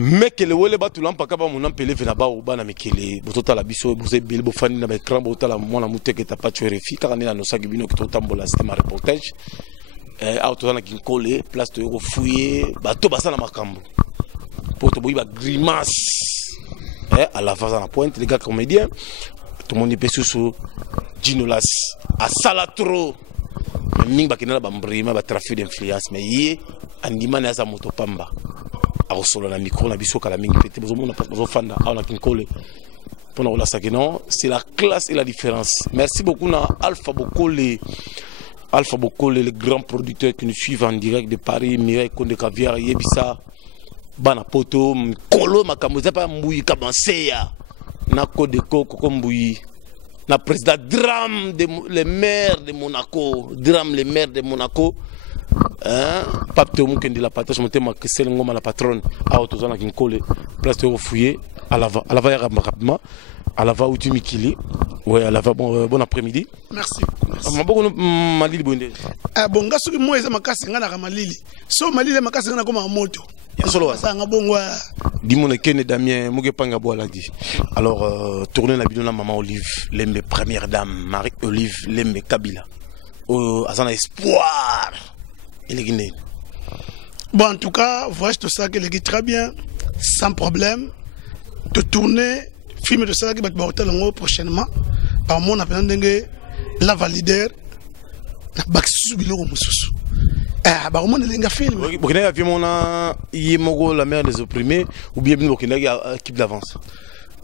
mais que le wele batu lampa kaba mon ampelé vena ba obana mekele botota la biso boze bil bo fani na ba écran botala mona muteke ta pas tuer fi car na no sagibino ki to tambola c'était reportage auto na kinkole place to fouiller bato basa na makambo pour to boyiba grimace à la face à la pointe les gars comédiens tout le monde est sous Ginolas à Salatro ning bakina ba mbrima ba trafic d'influence mais yé andima na sa moto pamba a solo na micro na biso kala mingi pété bozo mona bozo fanda na kinkole pour la sakino c'est la classe et la différence. Merci beaucoup na Alpha Bokole le grand producteur qui nous suivent en direct de Paris, Mireille Konde Caviar Yebisa bana poto kolo makambo za pa mbuyi kabanseya na Kodeko kokombuyi na président Drame le maire de Monaco Drame le maire de Monaco Pape Théo Moukendi la partage monté ma Christelle Ngoma la patronne à Otozana Kinkole place de refouiller à la rapidement à la va où tu Mikili ouais à la va bon après-midi merci maboko malili bonde bon ngasuki moyeza makasi ngana ka malili so malili makasi ngana koma moto solo sanga bongwa dimone Kene Damien Mugepanga Boala dit alors tourner la bidon na maman Olive Lembe première dame Marie Olive Lembe Kabila azana espoir il est guinéen. Bon en tout cas voyage tout ça que les très bien sans problème de tourner film de ça qui va être prochainement par mon appel ndenge la validaire na baksu biloko mususu bah au moins les gars film Burkina a vu mon Yemogo la mère des opprimés ou bien Burkina a équipe d'avance.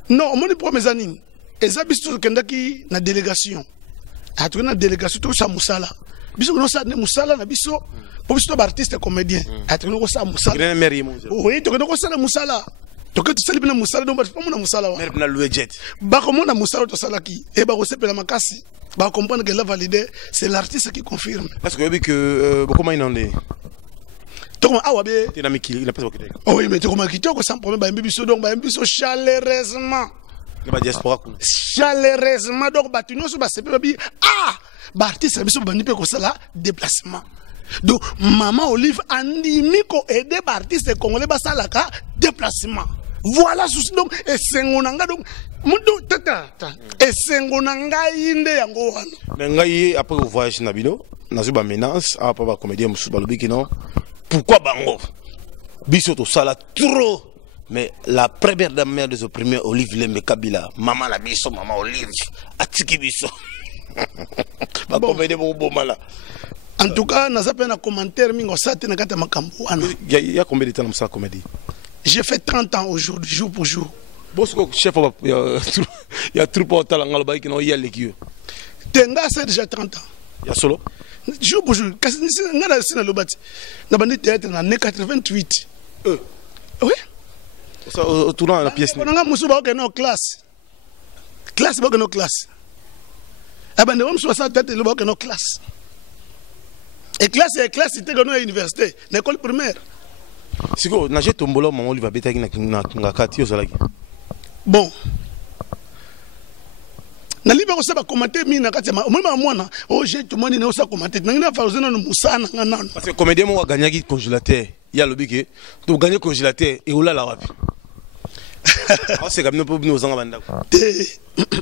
Non au moins les premiers années et ça biso kendaki na délégation a tu na délégation tout ça musala biso no ça musala na biso pour biso artiste comédien a tu no ça musala oui tu no ça musala to que tu sais bien musala donc pas mon musala mère na loué jet ba comment na musala to salaki et ba ko sepela makasi ba comprendre que la valider c'est l'artiste qui confirme parce que que comment il en est to comment awabe tu na mikili il a pas oui mais tu comment kitoko sans problème ba mbiso donc ba mbiso chaleureusement ba diaspora chaleureusement donc ba tu no so ba sepela bi ba artiste biso ba nipe ko sala déplacement donc maman Olive andimi ko aider ba artiste congolais ba salaka déplacement. Voilà souci donc et sengonanga donc mundo tata et sengonanga inde yango wana mais ngai après le voyage na bino nazuba menace après ba comédien musu balobi ki non pourquoi bango biso to sala trop mais la première dame mère des opprimés Olive Lembe Kabila maman la biso maman Olive atiki biso ba comédien bon mala en tout cas na zape na commentaire mingo sate na kata makambo wana il y a combien de temps dans sa comédie. J'ai fait 30 ans aujourd'hui, jour pour jour. Bosco, chef, il y a trop de temps dans le bail qui y a l'équipe. Tenga, c'est déjà 30 ans. Il y a solo. Jour pour jour. Quand on a dans le bâti, on a théâtre dans l'année 88. Oui. Ça, tournant la pièce. On a une classe. Classe, on a une classe. Ah ben, on a 60 têtes, on a une classe. Et classe, c'était dans l'université, l'école primaire. Si vous avez un bolo, maman Olive Beta qui n'a kati au salagi. Bon. Na liba ko saba commenter mi na kati ma mwana oh j'ai tout monde na osa commenter na ngina fa ozena no musana ngana parce que comédien mo wa gagner congélateur il y a le bique to gagner congélateur et ola la wapi ah c'est comme no pour nous zanga banda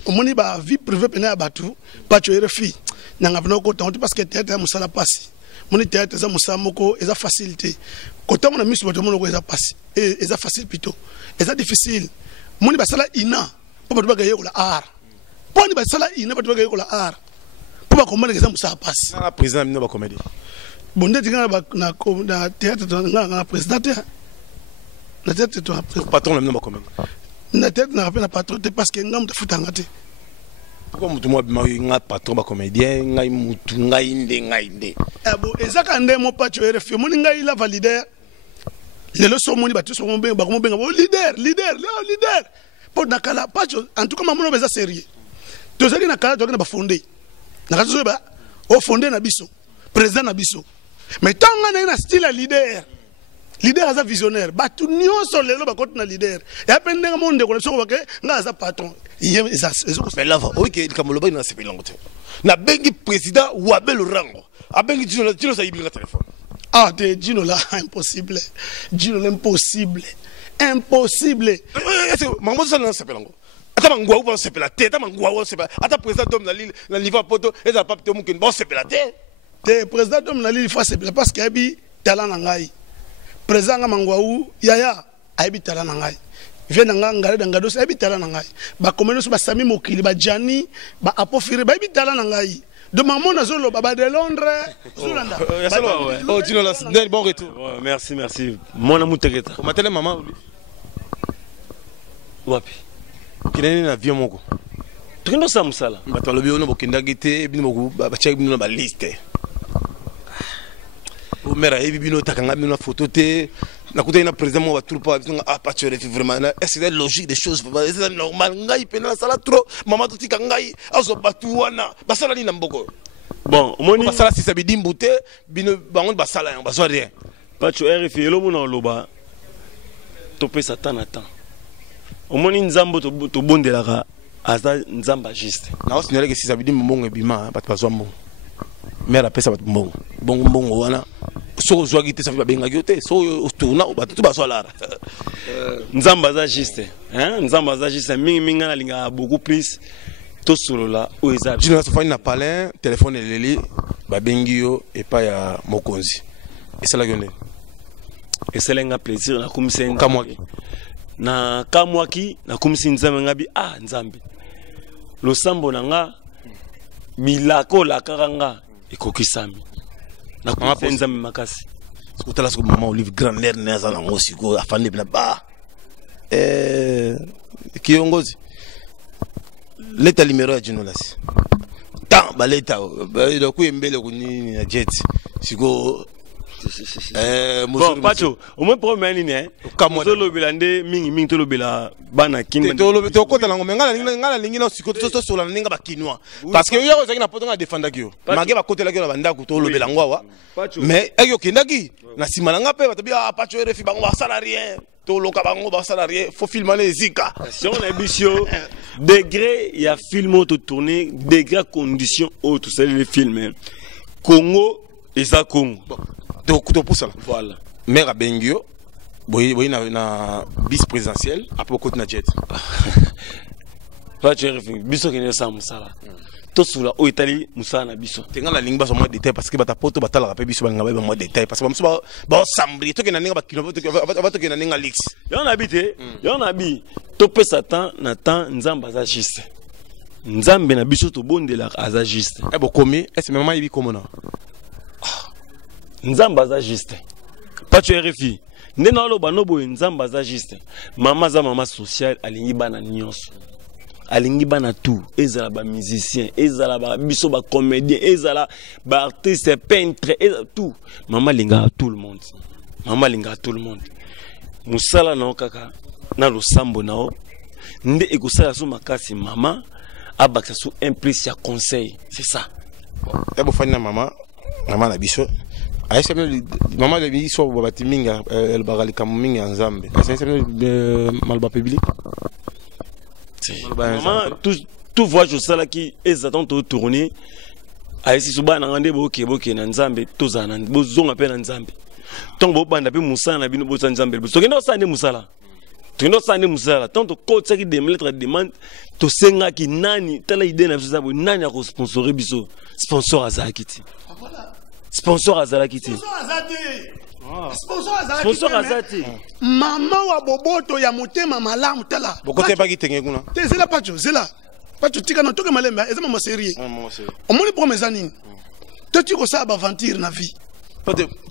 omoni ba vie privée pena batu pa choere fi na ngabno ko tonto parce que théâtre musala passe mon théâtre za musamoko eza facilité quand on a mis sur le monde eza passe eza facile plutôt eza difficile moni basala ina pour pas gagner la art pour ni basala ina pour pas gagner la art pour pas comprendre que ça musala passe na président mino ba comédie bon ndeti na théâtre na président na théâtre to patron mino ba comédie na théâtre na rappel na patron parce que ngam de futanga te pourquoi mutu mo nga patron ba comédien ngai mutu ngai nde bon ezaka nde mo pa choere fi moni ngai la validaire les leçons moni ba tous mo benga ba ko mo benga leader pour nakala pa en tout cas mamono beza sérieux to zaki nakala to na ba fondé nakala zo ba o fondé na biso président na biso mais tanga na style leader aza visionnaire ba tout nyonso lelo ba koti na leader ya pendenga mo ndeko so ba ke nga aza patron mais là va OK kamoloba ina sepelongo te na bengi président ou abel rango abengi tino sa yibinga téléphone Ah, t'es Gino là, impossible. Gino l'impossible. Impossible. Maman, ça ne s'appelle pas. Attends, Mangwa, on s'appelle la tête. Attends, Mangwa, on s'appelle. Attends, président d'homme, la niveau à poto, et ça pas de monde qui ne s'appelle la tête. T'es président d'homme, la ligne, il faut s'appeler parce qu'il y a des talents en gaï. Président Mangwaou, Yaya, il y a des talents en gaï. Viens dans ngare dans ngado, il y a des talents en gaï. Bah, comme nous sommes Sami Mokili, bah, Gianni, bah, Apofiri, bah, il y a des talents en gaï. De maman, on a zolo, baba de Londres, Zolanda. Oh, Gino, là, bon retour. Merci, merci. Mon amour, t'inquiète. Comment t'es, maman? Wapi. Qui est na vieux moko. Trindo sa musala. Bato lobi ono bokinda gite bino moko ba check bino ba liste. O mera ebi bino takanga bino photo te na kuta ina président mo ba troupe ba bino a pas tuer vraiment est-ce que c'est logique des choses c'est normal ngai pena sala trop maman to tika ngai azo batu wana basala ni na mboko. Bon, moni basala si ça bidi mbute bino bango basala yang baso rien. Pas tu RFI elo mona loba. Topé satan attend. Au moins nzambo to bondelaka aza nzamba juste na osinele ke sisa bidi mbongo ebima bat bazwa mbongo mera pesa bat mbongo bongo wana so zo gite sa fa benga gyote so tourna bat tu bazwa lara nzamba aza juste hein nzamba aza juste mingi na linga beaucoup plus to solola o eza jina so fani na palin téléphone eleli ba bengi yo et pas ya mokonzi et ça la gone et c'est lenga plaisir na kumisen kamwaki na kamwaki na kumisi nzambe ngabi ah nzambe losambo nanga milako la karanga ekokisami na kumisi nzambe makasi sikutala siku mama Olive grand l'air neza na ngosi ko afande bila ba kiongozi leta limero ya Gino lasi ta baleta ba ku embele ku nini na jet siko bon pacho au moins pour mener né to lobela nde mingi to lobela bana kinga to lobela to kota lango ngala lingi na siko to sola ninga ba kinwa parce que yo zaki na poto nga défendre ki yo mage ba kotela ki na banda ku to lobela ngwa mais ayo kindaki na simana nga pe batabi pacho RFI bango ba salarié to loka bango ba salarié faut filmer les zika si on a bisio degré il y a film auto tourner degré condition auto c'est le film Congo et ça Congo donc pour ça voilà mère a bengio boy na vice présidentiel après côté na jet pas tu RFI biso qui ne ça musala to sula o itali musala na biso tenga la lingba so mo détail parce que bata poto batala rapé biso banga ba mo détail parce que muso ba sambri to ke na ninga ba kilo ba to ke na ninga lix yon habité yon habi to pe satan na temps nzamba za juste nzambe na biso to bondela aza juste e bo komi est maman yibi komona nzamba za juste pas tu RFI ndena lo banobo nzamba za juste mama za mama social alingi bana nyonso alingi bana tout ezala ba musicien ezala ba biso ba comédien ezala ba artiste peintre tout mama linga tout le monde mama linga tout le monde musala na kaka na losambo nao nde ekosala so makasi mama abaksa so implice ya conseil c'est ça e bo fanya mama na biso aïssa maman de biso babati minga el bagalika minga nzambe aïssa malba public maman tout voyage sala qui est attend tourner aïssa suba na ngande boke na nzambe tozana bozonga pe na nzambe tongo banda pe musala na bino bosa nzambe so kendo sande musala tino sande musala tanto kotsa ki dem lettre demande to senga ki nani tala idée na biso nani a ko sponsoriser biso sponsor azakiti sponsor azalaki te sponsor azati mama wa boboto ya motema malamu tala bokote pa kitenge kuna te zela pacho tika na toke malembe eza mama sérieux omoni pour mes anines to tiko sa ba aventure na vie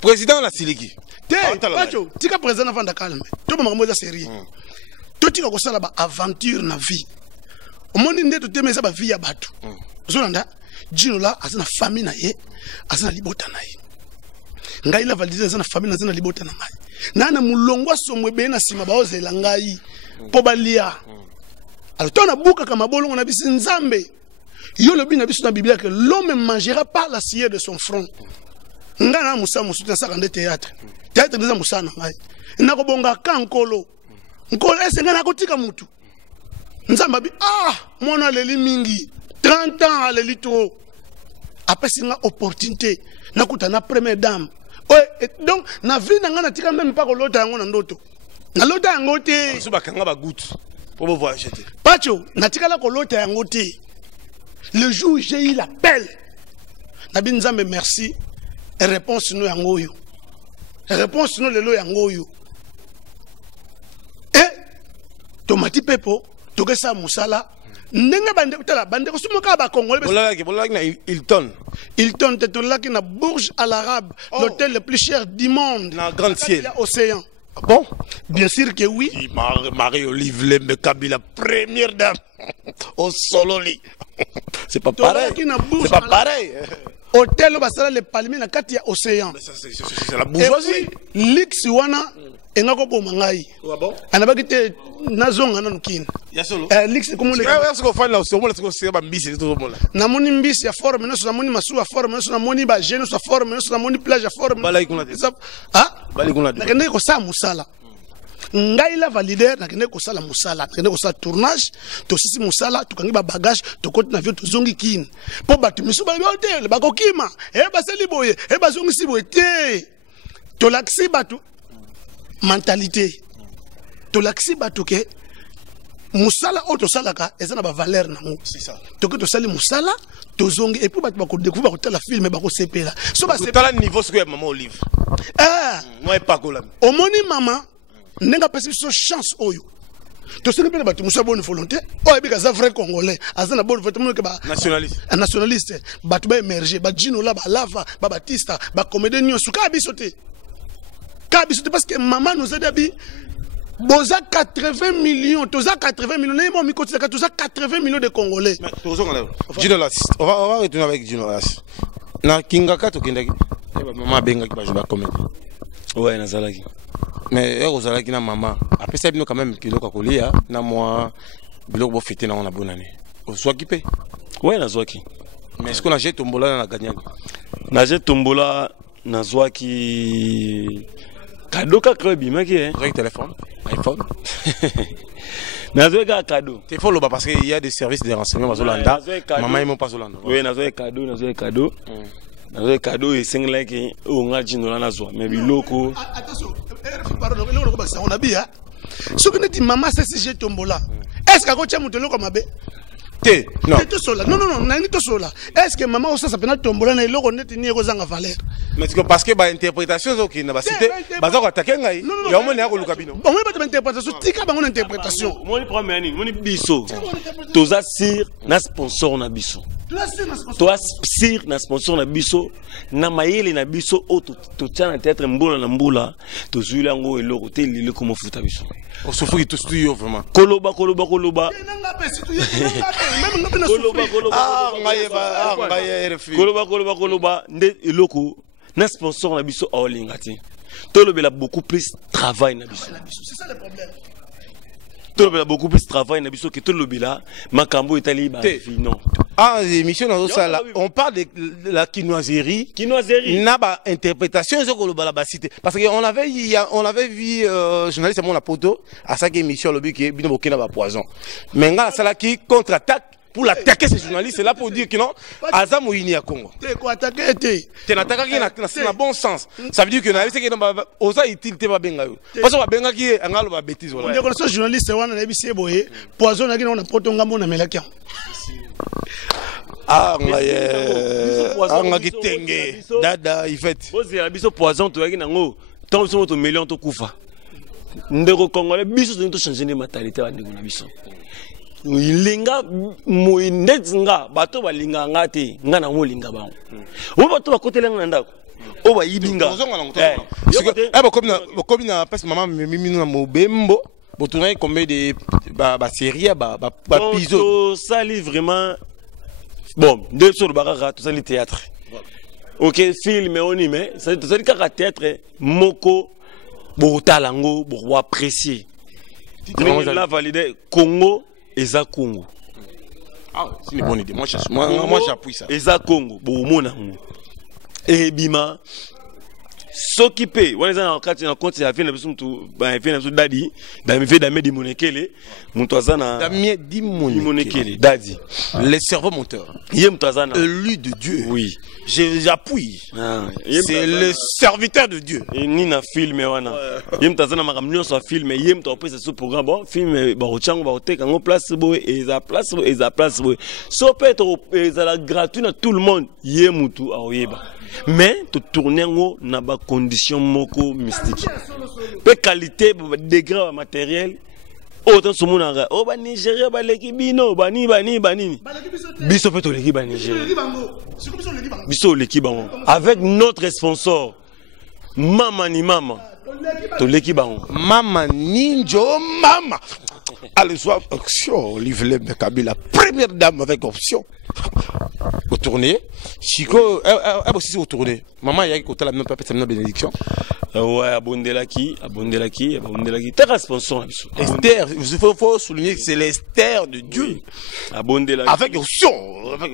président la siliki te pacho tika président avant de calme to ba mamoza sérieux to tika ko sala ba aventure na vie omoni ndeto temeza ba vie ya bato zolanda Gino la azana famille na ye azana libota na ye ngai la valider azana famille na azana libota na ngai nana mulongwa somwe be na sima ba ozela ngai po balia altona buka kama bolongo na bisi nzambe yo lobi na biso na biblia que l'homme mangera par la cire de son front ngana musa musuta saka nde théâtre nza musa na ngai na ko bonga kankolo nkolo esenga na kotika mutu nzamba bi mona leli mingi 30 ans à l'élite après c'est une opportunité nakuta na première dame Ouais, donc na vie na ngana tika même pas ko lota yango na ndoto. Na lota yango te. So bakanga ba goutte. Pour me voir jeter. Pacho, na tika la ko lota yango te. Le jour où j'ai eu l'appel, Nabi Nzambe merci. Et réponse nous yango yo. Réponse nous lelo yango yo. Et tomati pepo, tokesa musala. Nenga bande utala bande ko sumoka ba Congolais. Bolaki na Hilton. Hilton te tolaki na Burj Al Arab, l'hôtel le plus cher du monde. Na Grand Ciel. Océan. Bon, bien sûr que oui. Marie-Olive Lembe Kabila, première dame au Sololi. C'est pas pareil. C'est pas pareil. Hôtel basala le palmier na kati ya Océan. C'est la bourgeoisie. Lix wana engako po mangai. Ah bon? Anabaki te nazonga na nukini. Ya solo. Lix comme le. Est-ce qu'on fait là aussi? On va se faire mbisi tout le monde. Na moni mbisi ya forme, na so na moni masu ya forme, na so na moni ba jeune so forme, na so na moni plage ya forme. Balai kuna de. Ah? Balai kuna de. Na kende ko sa musala. Ngai la validaire na kende ko sala musala, kende ko sa tournage, to sisi musala, to kangi ba bagage, to koti na vio to zongi kin. Po batu misu ba hotel, ba kokima, ba seli boye, ba zongi si boye te. To laksi batu mentalité. To laksi batu ke musala auto salaka ezana ba valeur na mo. C'est ça. To que to sali musala, to zongi et puis batu ba ko découvrir ba ko tala film ba ko sepela. So ba sepela niveau ce que maman Olive. Ah, moi pas ko la. Omoni mama nenga pesi so chance oyo. To sene pe batu musa bonne volonté. O ebika za vrai congolais, azana bonne volonté mo ke ba nationaliste. Un nationaliste, batu ba émerger, ba Gino la ba Lava, ba Batista, ba comédien nyo suka bisoté. Ka bisoté parce que maman nous a dit boza 80 millions, toza 80 millions, n'est mon micro, toza 80 millions de Congolais. Mais Gino Las, on va retourner avec Gino Las. Na Kingaka to Kindaki. Maman benga ki ba jouer comédie. Ouais, na zalaki. Mais ozalaki na maman. Après ça bino quand même kiloko kolia na moi biloko bo fêter na on a bonne année. Ozwa ki pe? Ouais, na zwaki. Mais est-ce qu'on a jeté tombola na gagnant? Na jeté tombola na zwaki cadeau ka krobimaki hein. Avec téléphone, iPhone. Na zwaka cadeau. Téléphone là parce qu'il y a des services de renseignement bazolanda. Maman ils m'ont pas zolanda. Oui, na zwaka cadeau, na zwaka cadeau. Na zwaka cadeau et singlaki o nga Gino na zwa. Mais biloko attention, pardon, on a bien. Ce que dit maman c'est si j'ai tombola. Est-ce que tu as monté comme abbé? Non. Non, non, est-ce que maman aussi s'appelle tombola na eloko neti ni ekozanga valeur? Mais parce que ba interprétation zo ki na ba cité, baza ko attaquer ngai. Ya mo ne akoluka bino. Bon, moi ba interprétation, tika bango interprétation. Moi ni premier ani, moi ni biso. Toza sir na sponsor na biso. Toi sir na sponsor na biso, na mayele na biso o to tana théâtre mbola na mbola, to zuila ngo eloko te lile comme futa biso. On souffre tout studio vraiment. Koloba. Koloba nde eloko na sponsor na biso awlingati. Tolobela beaucoup plus travail na biso. C'est ça le problème. Tolobela beaucoup plus travail na biso que tolobela makambo etali ba non. Ah, émission dans ça on parle de la quinoiserie. N'a pas interprétation sur le balabacité parce que on avait vu journaliste à mon poto à sa émission le but qui est bien bokina ba poison. Mais nga ça qui contre-attaque pour l'attaquer ces journalistes, c'est là pour dire que non, Azam ou Ini à Congo. T'es quoi attaquer t'es? T'es attaqué qui n'a bon sens. Ça veut dire que na c'est que non osa itil te ba benga yo. Parce que benga qui est ngalo ba bêtise voilà. On est journaliste wana na bisie boye poison na kina on a poto ngambo na melaki. Ah nga kitenge dada ifet. Bozi ya biso poison to yaki nango. Tant so to million to kufa. Ndeko congolais biso to changer de mentalité ba ndeko na biso. Linga moinetzinga bato balinga ngati ngana ngolinga bango. O bato bakotela nganda. O ba yibinga. Comme na passe maman mimi na mobembo. Bo tourner combien de ba série ba épisode. Ça livre vraiment. Bon, deux sur le barrage, tout ça le théâtre. Ok, film on y met, ça dit que théâtre moko bo talango bo apprécier. La validé Congo et za Congo. Ah, c'est une bonne idée. Moi j'appuie ça. Et za Congo bo mona. Et bima s'occuper on est dans le compte ya fait na biso mutu ba fait na biso dadi da me fait da me di monekele mutu azana Damien di monekele dadi le cerveau moteur yé mutu azana élu de Dieu. oui J'appuie. C'est le serviteur de Dieu. Et ni na film wana yé mutu azana makamnyo so film yé mutu opesa ce programme bon film ba ochango ba oteka ngo place boy et za place boy so peut être ezala gratuit na tout le monde yé mutu aoyeba. Mais tu tourner en na ba condition moko mystique. Peu qualité, degré matériel. Autant ce monde oh ba Nigeria ba l'équipe bino bani. Biso peut l'équipe ba Nigeria. Biso l'équipe bango avec notre sponsor Mama ni mama. To l'équipe bango. Mama Ninjo mama. Allez soit option Olivier Kabila première dame avec option. Au tourner Chico elle aussi au tourner maman il y a côté la même pas sa bénédiction ouais abondelaki t'es responsable Esther il faut souligner que c'est l'Esther de Dieu abondelaki avec option avec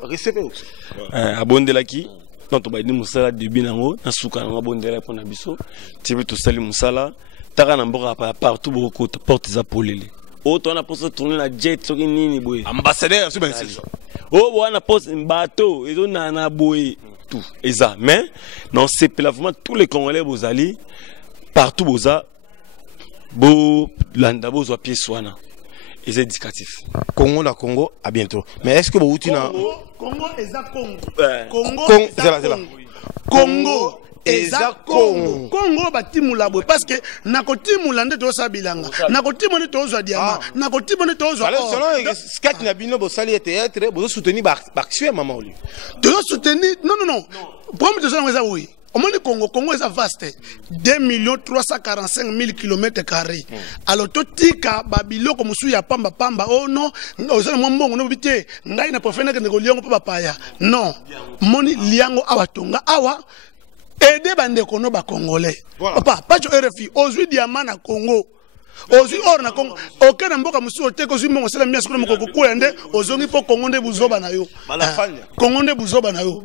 recevez option abondelaki non to ba ni musala début nango na suka na abondelaki pona biso tibi to sali musala taka na mboka partout beaucoup porte za polele oh toi on a posé tourner la jet soki nini boy ambassadeur sur bénédiction oh on a posé un bateau et on a boy tout et ça mais non c'est vraiment tous les Congolais vous allez partout vous a beau landa beau zo pied soana et c'est éducatif Congo na Congo à bientôt mais est-ce que vous tina Congo et ça Congo Congo eza Congo Congo batimula boy parce que nakotimula nde to sabilanga nakotimona to zo diama nakotimona to zo selon skat na bino bo sali théâtre bo soutenir ba action maman oli to soutenir non problème de ça on ça oui au moins Congo est vaste 2 345 000 km². Alors to tika babilo comme sou ya pamba oh non ozana mbongo no bité ngai na profena ke ngoliongo pa papaya non moni liango awa tonga awa aider bande kono ba congolais papa pacho RFI ozui diamant na Congo ozui or na Congo aucun mboka musu oteko ozui mbongo sala miasi kono moko kuende ozongi po Congo nde buzoba na yo Congo nde buzoba na yo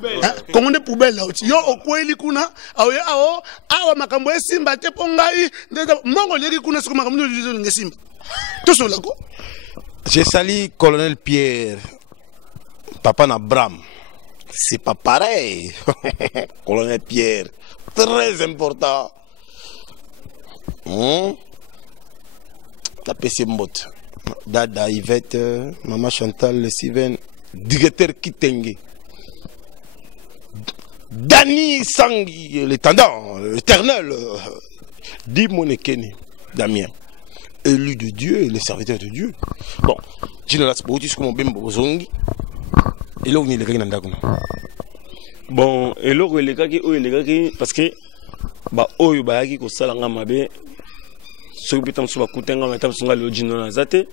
Congo nde poubelle la yo okweli kuna awa makambo esimba te po ngai mbongo leki kuna siko makambo nde ngesimba to so lako. Je salue colonel Pierre papa na Bram. C'est pas pareil. Colonel Pierre, très important. La PC Mbot, Dada Yvette, Maman Chantal, le Steven, directeur Kitenge, Dani Sangi, l'étendant, l'éternel, Dimonekeni, Damien, élu de Dieu et le serviteur de Dieu. Bon, je ne laisse pas dire comment bien Bozongi. Et là, on est les gars dans bon, et là, les gars, parce que, bah, oh, il y a qui ça l'a mabe, ceux qui sont coûtés, on va sur le djinn dans zate,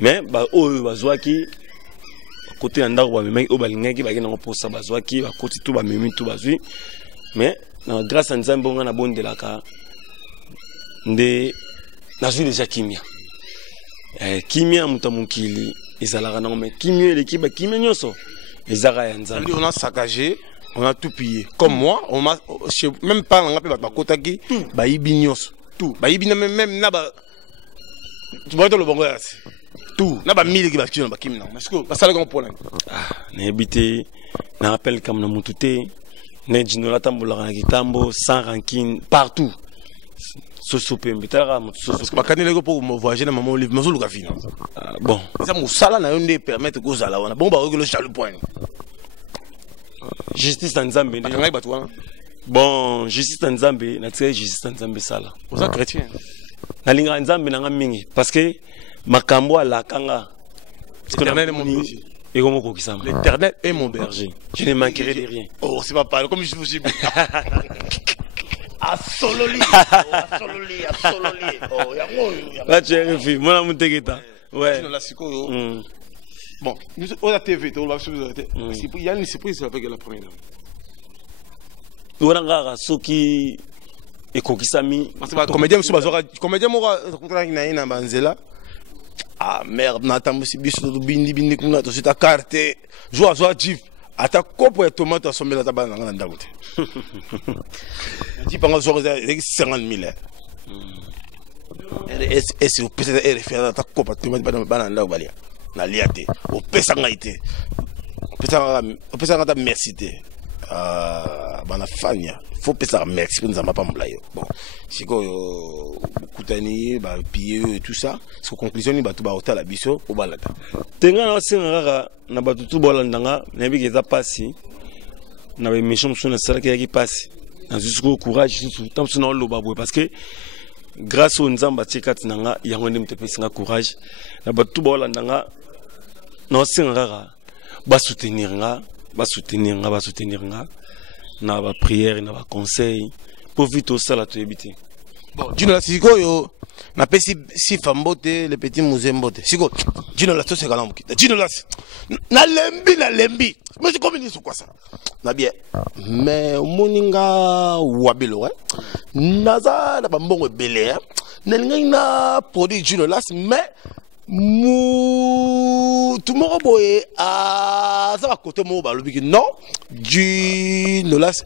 mais bah, oh, il y a qui côté en d'arbre, mais au balinga qui va gagner un poste, bah, qui va côté tout, bah, même tout, bah, mais grâce à Nzambe, on a bon de la car, de la vie déjà kimia, kimia mutamunkili. Et ça l'a mais qui mieux l'équipe qui mieux ça on a saccagé on a tout pillé comme moi on m'a même pas on a pas kotaki ba ibignos tout ba ibina même na ba tu vois le bon gars tout na ba 1000 qui ba qui na ba kim na parce que ça le grand problème na habité na rappel comme na mutute na jinola tambola na kitambo sans ranking partout parce que bakani lego pour voyager na maman olive mazo luka fina bon ça musala na yonde permettre ko zala wana bon ba ko le chalu point justice na Nzambe ngai batu wana bon justice na Nzambe na tia justice na Nzambe sala vous êtes chrétien na linga Nzambe na mingi parce que makambo ala kanga l'éternel est mon berger et comment ko kisama l'éternel est mon berger je ne manquerai de rien oh c'est pas pareil comme je vous dis Asololi. Oh, là tu es refus, moi la monteketa. Ouais. Bon, on a TV, on va suivre. Il y a une surprise avec la première. On a un soki et kokisami. Parce que comédien monsieur bazora, comédien moi na ina banzela. Ah merde, na tambusi biso do bindi kuna to sita carte. Joa jif. ata kopo ya tomate asombela ta bana ngana ndako te ndi panga zo 50,000 est au pesa RFA ta kopo tomate bana ndako balia na liate au pesa ngaite au pesa ngata merci te bana fanya faut pesa merci pour nous pas mblayo bon siko kutani ba pied et tout ça ce conclusion ni batu ba hôtel biso au balata tenga na singa na batu tu bolandanga na bi keza pasi na ba mission sona sala ki pasi na jusqu'au courage tout tant sona loba boy parce que grâce au nzamba tikati nanga yango ndi mtepesinga courage na batu bolandanga na singa ba soutenir nga na ba prière na ba conseil pour vite au sala to ebité bon Dino la siko yo na pesi si fambote le petit muzembote siko Dino la to se kala mukita Dino la na lembi mais c'est comme ni quoi ça na bien mais moninga wabelo naza na bambongo belé na linga produit Dino la mais tout le monde boye à ça va côté mon balobi non du no las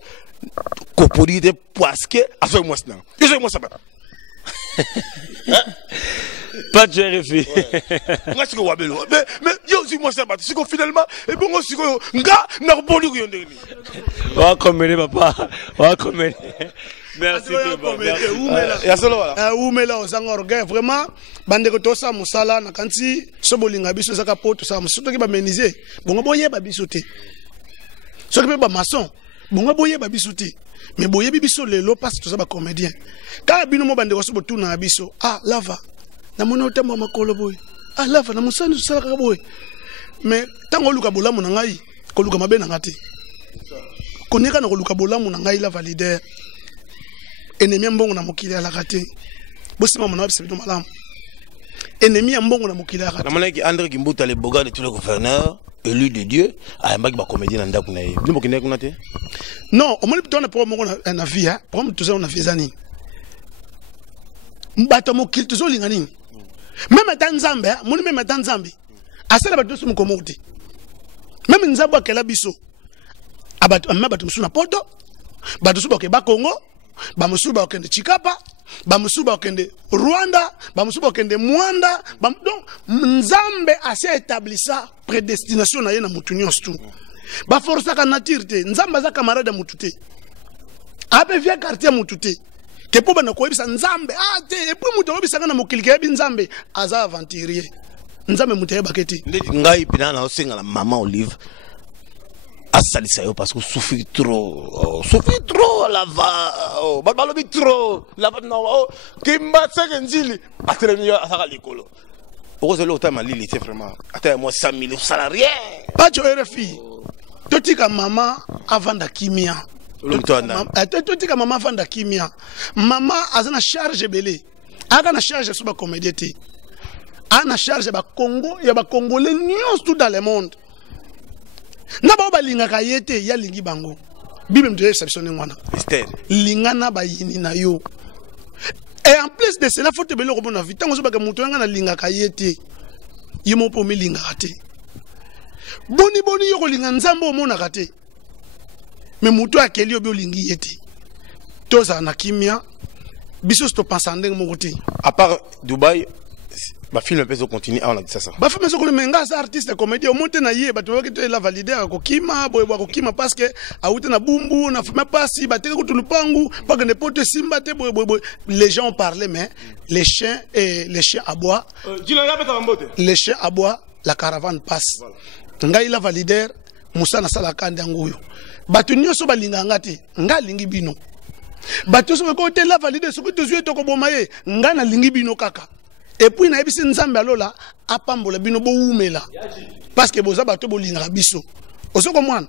copoli de poisque à ce moi ça moi ça pas de RFI moi c'est que wabelo mais yo aussi moi ça c'est que finalement et bon aussi que nga na boli ko yondeni wa komene papa wa komene merci ya solo wala umela ozanga orgueil vraiment bande ko to sa musala na kanti so bolinga biso saka poto sa musuto ki ba meniser bongo boye ba biso te so ke ba maçon bongo boye ba biso te mais boye biso lelo parce to sa ba comédien ka bino mo bande ko so botu na biso lava na mono tembo makolo boy lava na musani so sala ka boy mais tango luka bolamu na ngai ko luka mabe na ngati konika na ko luka bolamu na ngai la validaire ennemi mbongo na mokili ala raté bosima mona bise bino malamu ennemi mbongo na mokili ala raté na mona ki André Kimbuta le boga de tous les gouverneurs élu de Dieu a mbaki ba comédien na ndako na ye bino kine kuna te non o moni pitona pour mongo na vie pour tout ça on a fait zani mbato mokili tuzo linga nini même dans Nzambe moni même dans Nzambe asala bato sumu komoti même Nzambe akela biso abato amabatu musuna poto bato suba ke ba Congo bamusuba okende Chikapa bamusuba okende Rwanda bamusuba okende Mwanda donc Nzambe asa établissa prédestination na ye na mutu nyonso tu ba força ka nature te Nzambe za camarade mutu te abe via quartier mutu te ke po bana ko ebisa Nzambe te et puis mutu obisa na mokili ke bi Nzambe aza aventurier Nzambe mutu ye baketi ngai pina na osenga la maman Olive asalisa yo parce que souffre trop la va balobi trop la non kimba sekenzili atremi asaka likolo ose lo ta malili c'est vraiment ata moi 100,000 salariés pas de RFI totika mama avanda kimia totika mama avanda kimia mama azana charge belé aka na charge sur ba comédien te ana charge ba Congo ya ba congolais nyons tout dans le monde na ba balinga ka yete ya lingi bango bible mto exception ngwana Esther linga na ba yini na yo et en plus de cela faut te belo ko bona vitango so ba ka muto nga na linga ka yete yimo po mi linga kate boni yo ko linga Nzambe o mona kate mais muto akeli obi olingi yete toza na kimia biso sto pensande mo kote à part Dubaï ba film peut continuer on a dit ça ba film so ko menga sa artiste comédien au monte na ye ba to ke la valider ko kima boy ko kima parce que a outé na bumbu na fuma pasi ba te ko tout le pangu pas que ne pote simba te boy les gens parlaient mais les chiens aboient les chiens aboient la caravane passe ngai la valider musa na sala kande nguyo batu nyoso balinga ngati nga lingi bino batu so ko te la valider so ko to zué to ko bomaye nga na lingi bino kaka. Et puis, na ebisi Nzambe alola apambola bino bo umela parce que boza bato bolinga biso osoko mwana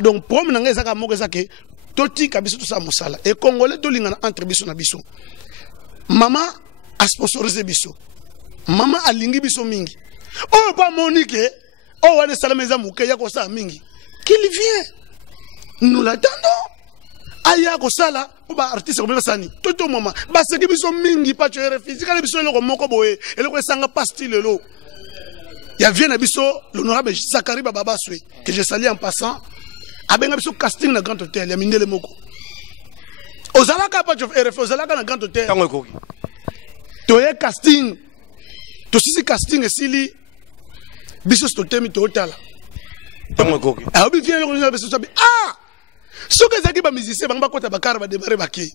donc problème na ngeza ka moko ezake totika biso to sa musala et congolais to linga entre biso na biso mama a sponsorisé biso mama alingi biso mingi oh pas Monique oh wane salameza muke ya ko sa mingi qu'il vient nous l'attendons aya ko sala ba artiste ko sani toto mama ba seki biso mingi pa chere physique ale biso loko moko boye eloko esanga pastille lo ya vient na biso l'honorable Zakari Baba Baswe que je salue en passant abenga biso casting na Grand Hôtel ya mindele moko ozalaka patch of RFI ozalaka na Grand Hôtel tango ekoki toye casting tosisi casting esili biso totemi totala tango ekoki obi vie yo biso sabi ah soki ezalaki bamusicien bango bakota bakara bademare bake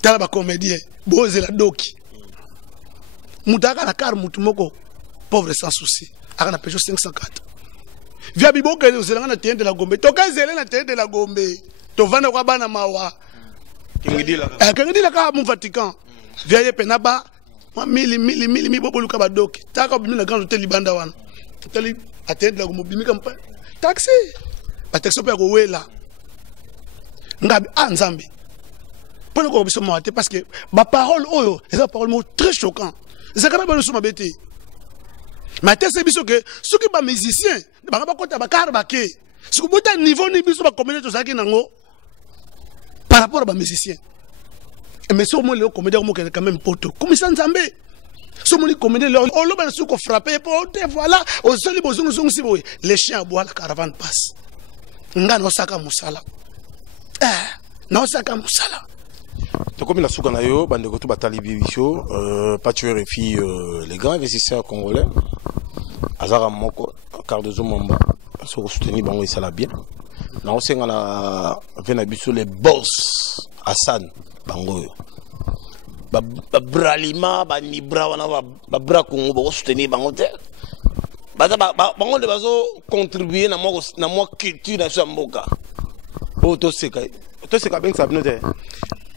tala bacomédien bozela doki mutu aka na kare mutu moko pauvre sans souci aka na Peugeot 504 via biboka ozelanga na terrain de la Gombe toka ezele na terrain de la Gombe tovanda kwa bana mawa kengidila ka mu Vatican via ye penaba mili boboluka badoki taka bimi na Grand Hôtel libanda wana tali a terrain de la Gombe bimi kampa taxi ba taxi pe ko wela ngabi nzambe pour nous biso moite parce que ma parole oyo c'est une parole très choquant zakana ba suma bete mais c'est biso que ceux qui ba musicien ba ba kota ba karba ke ce que niveau ni biso ba communauté to zaki nango par rapport à ba musicien mais ce mo le comédien mo quand même poto comme ça nzambe ce mo ni comédien le lo ba su ko frapper pour voilà au soli bozungu zungu si boy les chiens bois la caravane passe ngana osaka musala na osaka musala comme la soukana yo bandeko to batali bibiso Patch RFI les grands investisseurs congolais azara moko Cardozo Mamba so soutenir bango ça la bien na osenga na vena biso les boss Hassan bango ba bralima ba nibra wana ba bra Congo ba soutenir bango te bango de bazo contribuer na moi culture na mboka o to seka ben ça binote.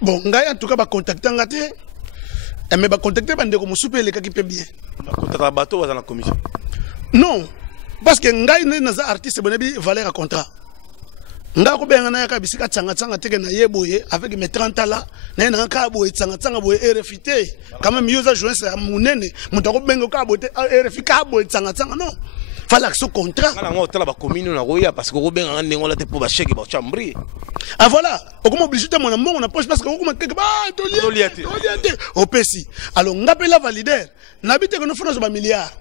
Bon, en tout cas, va contacter ngate, mais va contacter bandeko musupe le kaki pe bien. Contacter bateau dans la commission. Non, parce que ngai na artiste bonebi valeur à contrat. Nga ko benga na yaka bisika tsanga teke na yeboye avec mes 30 là, na ka boye tsanga boye RFI te. Quand même yoza joint ça munene, mutako benga ka boye RFI ka boye tsanga non. Fallait que ce contrat. Ngana ngo tala ba commune na roya parce que ko benga ndengo la te pour ba chèque ba chambri. Ah voilà, on comment obligé de mon amour on approche parce que on comment quelque toliate au PC. Alors ngapela validaire, n'habite que nous faisons ba milliard.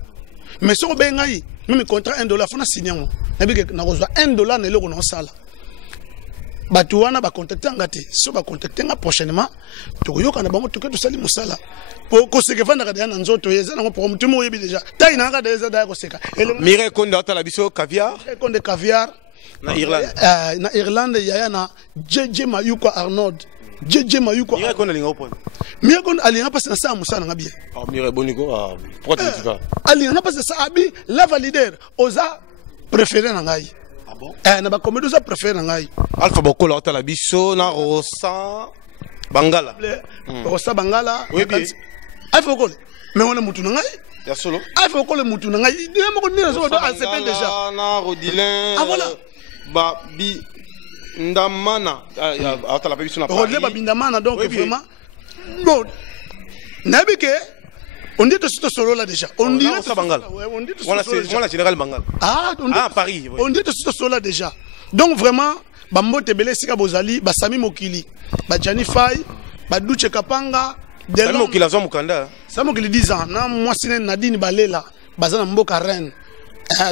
Mais si on bengai, même contrat $1 faut na signer mo. Nabi que na reçoit $1 na loko na sala. Batu wana ba contacter ngate, so ba contacter nga prochainement. To yoka na bango to ke to sali musala. Pour ko se ke vanda ka na nzoto yeza na pour mutu mo yebi déjà. Tai na ka déjà da ko seka. Mire konde atala biso caviar. Konde caviar. Na Irlande. Na Irlande yaya na JJ Mayuko Arnold. JJ Mayuko. Mire konde linga opon. Mire konde alinga passe na sa musala nga bien. Ah mire boniko pourquoi tu dis pas? Alinga passe sa abi la validaire oza préféré na ngai. Ah bon? Na ba comédie oza préféré na ngai. Alpha Bokola atala biso na Rosa Bangala. Rosa Bangala. Oui bien. Alpha Bokola. Mais on a mutu na ngai. Ya solo. Alpha Bokola mutu na ngai. Ndemo ko nina so do ACP déjà. Na Rodilin. Ah voilà. Ba bi ndamana atala biso na Paris. Rodilin ba bindamana donc vraiment. Bon. Nabike on dit tout solo là déjà. On dit ça Bangala. On dit tout solo. Voilà général Bangala. Ah Paris. On dit tout solo là déjà. Donc vraiment bambote belé sika bozali ba Sami Mokili, ba Jani Fay, ba Duche Kapanga, Sami Mokili azo mukanda. Sami Mokili 10 ans na moi sine Nadine Balela, bazana mboka reine.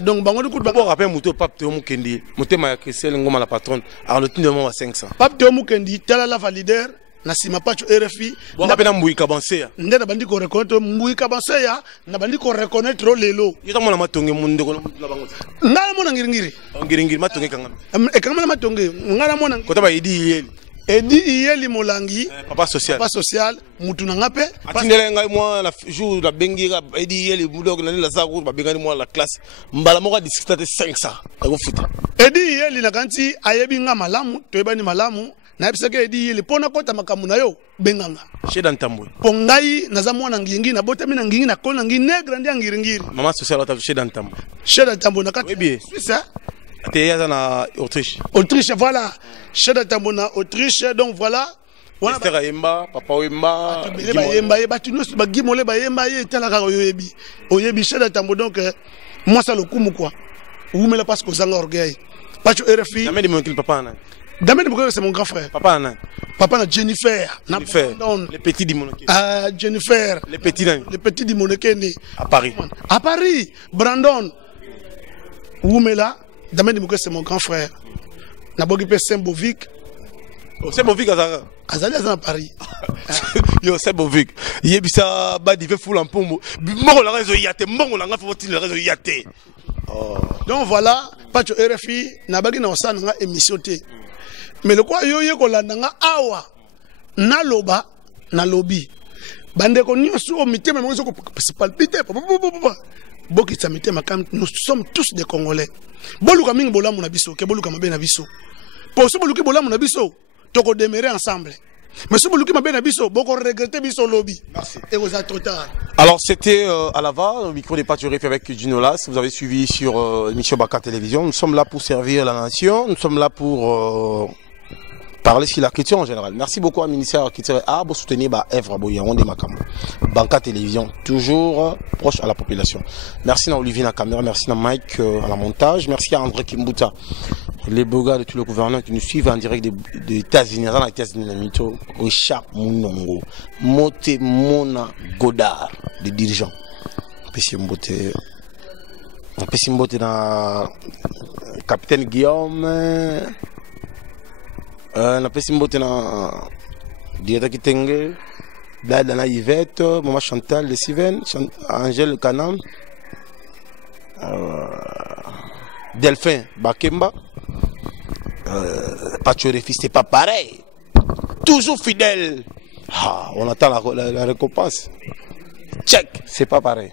Donc bango du coup ba rappel muto Pape Théo Mukendi, mutema ya Christelle Ngoma la patronne, alors le tinde mo 500. Pape Théo Mukendi tala la validaire na sima Patch RFI. Bon rappel Mbui Kabanse. Ndena bandi ko reconnaître Mbui Kabanse ya, na bandi ko reconnaître lelo. Yota mona matonge munde ko na bango. Ngala mona ngiri. Ngiri matonge kanga. E kanga matonge, ngala mona kota ba Edi Yeli. Edi Yeli Molangi, papa social, mutu na ngape. Atindele ngai moi la jour la bengira Edi Yeli bulok na la zaku ba bengani moi la classe. Mbala moko discuter 500. Ego futa. Edi Yeli na kanti ayebi nga malamu, toyebani malamu. Na bisaka Edi Yeli pona kota makamu na yo benganga. Sheda Ntambwe. Pongai naza mwana ngingi na bota mina ngingi na kona ngi negra ndi ngiri. Mama social ata Sheda Ntambwe. Sheda Ntambwe na kati. Suisse. T'es na Autriche. Autriche voilà. Sheda Ntambwe na Autriche donc voilà. Esther Ayemba, Papa Wemba. Ba Yemba batu nyos ba gimole ba Yemba ye tala ka oyebi. Oyebi Sheda Ntambwe donc moi ça le kumu quoi. Oumela parce que zanga orgueil. Patch RFI. Jamais de mon papa na. Damien Boukoyo c'est mon grand frère. Papa na. Papa na Jennifer. Les petits Dimoneke. Jennifer. Les petits nani. Les petits Dimoneke à Paris. À Paris. Brandon. Oumela. Damien Boukoyo c'est mon grand frère. naboki pe Saint-Bovic. Saint-Bovic azaka. Azali à Paris. Yo Saint-Bovic. Yebisa ba dive fula mpombo. Mbongo la réseau yate, mbongo la ngafa foti la réseau yate. Donc voilà, Pacho RFI nabaki na osana nga émission té. Mais le quoi yo kolanda nga awa na loba na lobby. Bande ko nyonso o mitema mo ko palpiter. Boki sa mitema kam nous sommes tous des Congolais. Boluka mingi bolamu na biso, ke boluka mabe na biso. Pour ce boluki bolamu na biso, toko demeurer ensemble. Mais ce boluki mabe na biso, boko regretter biso lobby. Merci. Et vous êtes trop tard. Alors c'était à la VA, au micro des Pâturés avec Ginolas. Vous avez suivi sur l'émission Baka Télévision. Nous sommes là pour servir la nation. Nous sommes là pour parler sur la question en général. Merci beaucoup à ministère qui tire à soutenir Evra Boyaron de Makambo. Banca Télévision, toujours proche à la population. Merci à Olivier la caméra, merci à Mike à la montage, merci à André Kimbuta, les beaux gars de tous les gouverneurs qui nous suivent en direct des États-Unis, dans les États-Unis, Richard Mounongo, Mote Mona Godard, les dirigeants. Pessimbote dans Capitaine Guillaume. Na pesi mbote na Dieta Kitenge, Blada na Yvette, Maman Chantal de Siven, Angèle Kanam, Delphin Bakemba, Pâturés fils, c'est pas pareil. Toujours fidèle. Ah, on attend la récompense. Check, c'est pas pareil.